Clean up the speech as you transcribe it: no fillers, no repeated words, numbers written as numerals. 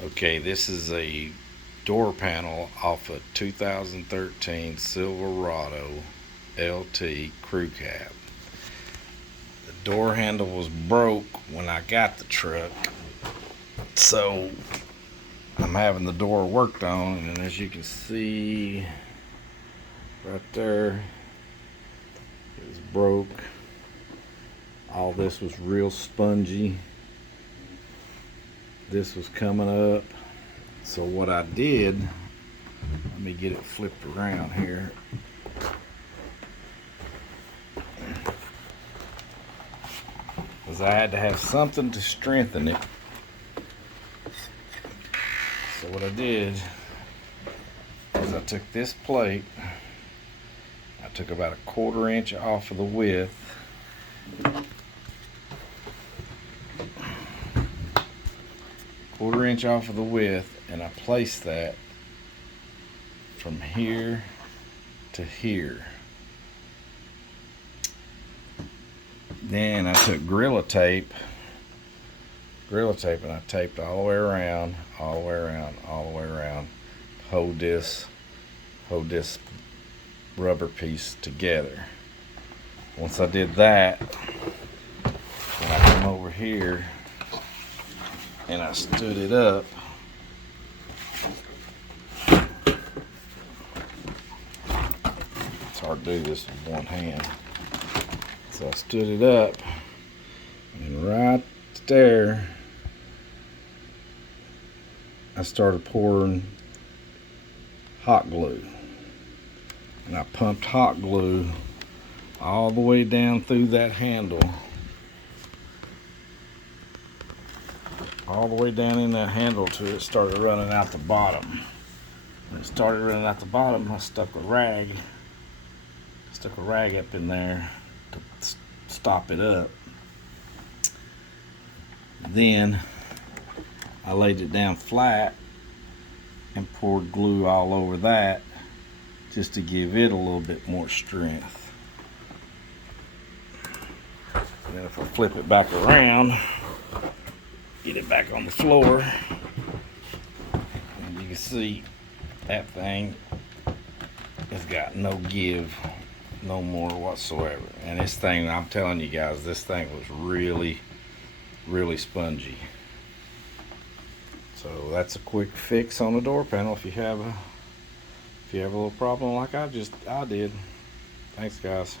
Okay, this is a door panel off a 2013 Silverado LT crew cab. The door handle was broke when I got the truck, so I'm having the door worked on, and as you can see right there, it was broke. All this was real spongy. This was coming up. So what I did, let me get it flipped around here. Because I had to have something to strengthen it. So what I did is I took this plate, I took about a 1/4 inch off of the width, and I placed that from here to here. Then I took Gorilla Tape, and I taped all the way around, hold this rubber piece together. Once I did that, then I come over here and I stood it up. It's hard to do this with one hand. So I stood it up, and right there, I started pouring hot glue. And I pumped hot glue all the way down through that handle, all the way down in that handle till it started running out the bottom. When it started running out the bottom, I stuck a rag up in there to stop it up. Then I laid it down flat and poured glue all over that just to give it a little bit more strength. And then if I flip it back around, get it back on the floor, and you can see that thing has got no give no more whatsoever. And this thing, I'm telling you guys, this thing was really spongy. So that's a quick fix on the door panel if you have a little problem like I did. Thanks, guys.